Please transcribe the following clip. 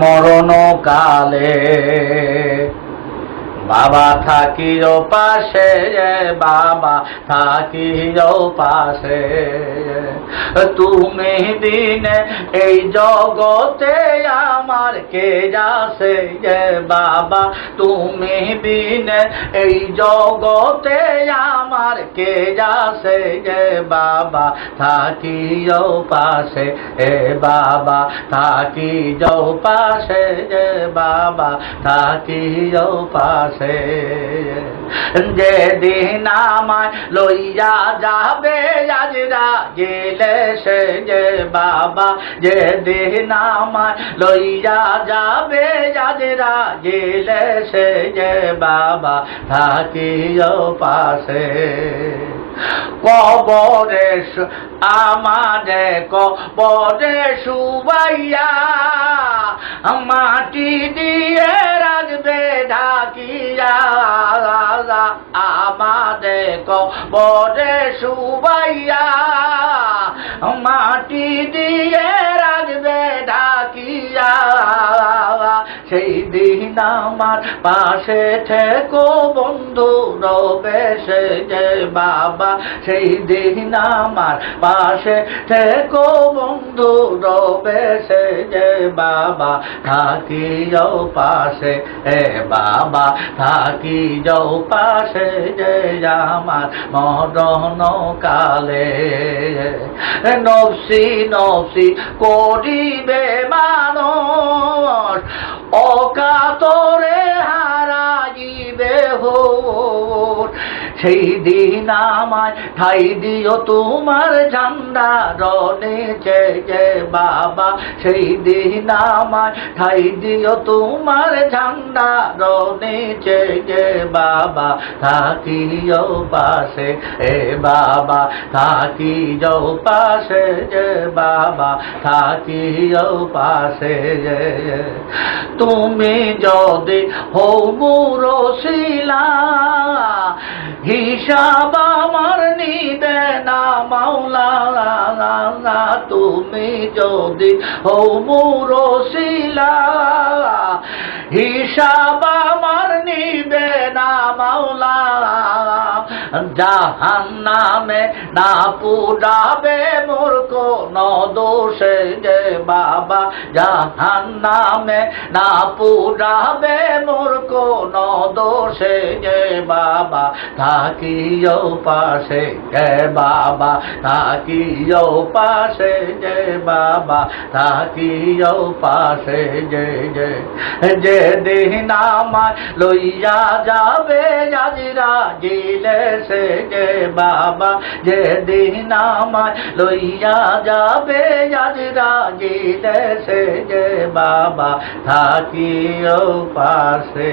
মরণ কালে বাবা থাকিও পাশে, বাবা থাকিও পাশে। তুমি দিনে এই জগতে আমার কে যাছে বাবা, তুমি দিনে এই জগতে আমার কে যাছে বাবা, থাকিও পাশে বাবা, থাকিও পাশে বাবা, থাকিও পাশে। যেদিন আমায় লইয়া যাবে আজরা গেলে সে বাবা, যেদিন আমায় লইয়া যাবে আজরা গেলে সে বাবা, থাকিও পাশে। কবরে আমারে কবরে শুবাইয়া মাটি দিয়ে রাখবে ঢাকিয়া, আমাদের কবরে শুবাইয়া মাটি দিয়ে রাখবে ঢাকিয়া। সেই দিন আমার পাশে থেকো বন্ধু রবে সে বাবা, সেই দিন আমার পাশে থেকো বন্ধু রবে সে বাবা, থাকিও পাশে বাবা, থাকিও পাশে আমার মরণ কালে। নফসি নফসি করিবে মানুষ, অকাতরে হারাইবে হোর। সেই দিন আমায় ঠাই দিও তোমার ঝান্ডা রনেছে বাবা, সেই দিন আমায় ঠাই দিও তোমার ঝান্ডা রনেছে বাবা, থাকিও পাশে বাবা, থাকিও পাশে বাবা, থাকিও পাশে। তুমি যদি হও মুরসিলা হিসাব আমার নিবে না মাওলা, তুমি যদি হও মুরসিলা হিসাব আমার নিবে না মাওলা। জাহান্নামে না পুরাবে মোর কোন দোষে বাবা, জাহান্নামে না পুরাবে মোর কোন দোষে বাবা, থাকিও পাশে বাবা, থাকিও পাশে বাবা, থাকিও পাশে। যেদিন আমায় লইয়া যাবে আজরা গেলে সে বাবা, যেদিন আমায় লইয়া যাবে আজরা গেলে সে বাবা, থাকিও পাশে।